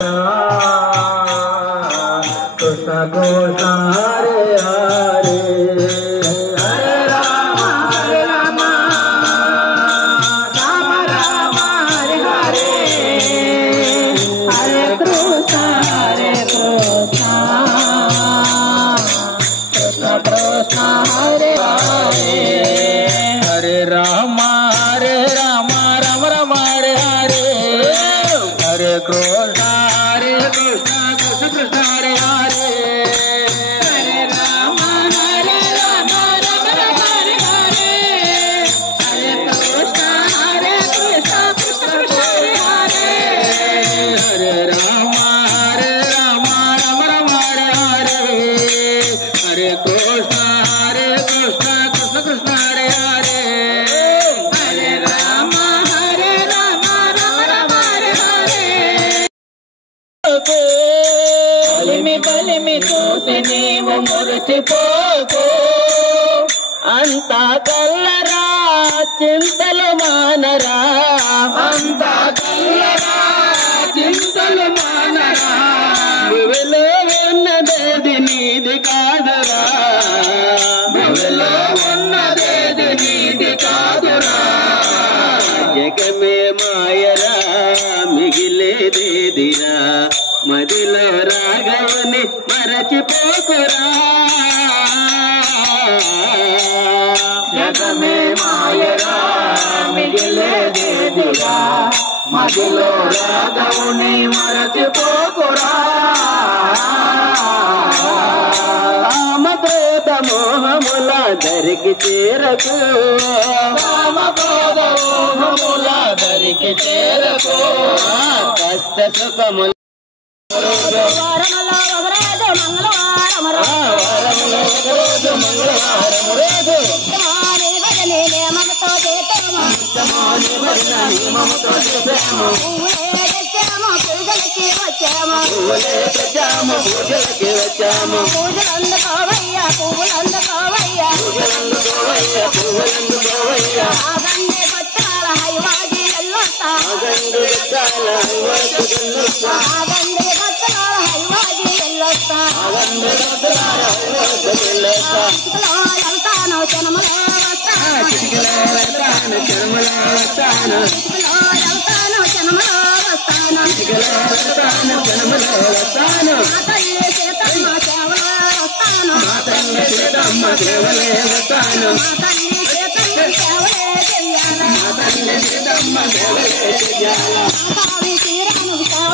कृष्ण कृष्ण हरे हरे हरे राम राम राम हरे हरे हरे कृष्ण कृष्ण कृष्ण हरे हरे हरे राम राम राम हरे हरे हरे कृष्ण कृष्ण कृष्ण हरे हरे हरे राम राम राम हरे हरे हरे कृष्ण कृष्ण हरे हरे हरे राम राम राम हरे हरे हरे कृष्ण कृष्ण कृष्ण हरे हरे हरे राम राम राम हरे हरे బలిమి చూసి నీవు మురిసిపోకు అంతా కల్లరా చింతలు మానరా అంతా కల్లరా చింతలు మానరా భువిలో ఉన్నదేది నీది కాదురా భువిలో ఉన్నదేది నీది కాదురా జగమే మాయరా మిగిలేదేదిరా మదిలో రాఘవుని మరచిపోకురా జగమే మాయరా మిగిలేదేదిరా మదిలో రాఘవుని మరచిపోకురా కామక్రోధ మోహముల దరికి చేరకు కామక్రోధ మోహముల దరికి చేరకు కష్ట సుఖముల పూజలకి వచ్చాము పూజలందుకోవయ్యా పూజలందుకోవయ్యా పూజలందుకోవయ్యా ఆగండి భక్తాల హైవాజీ ఎల్లొస్తా ఆగండి భక్తాల హైవాజీ ఎల్లొస్తా ఆగండి భక్తాల హైవాజీ ఎల్లొస్తా వెళ్తాను జనములో వస్తాను వెళ్తాను జనములో వస్తాను వెళ్తాను జనములో వస్తాను వెళ్తాను జనములో వస్తాను మా తల్లి సీతమ్మ సేవలో వస్తాను మా తల్లి సీతమ్మ సేవలే వస్తాను మా తల్లి సీతమ్మ సేవలే చెయ్యాల మా తల్లి సీతమ్మ సేవలే చెయ్యాల మా తావి తీరాను సేవ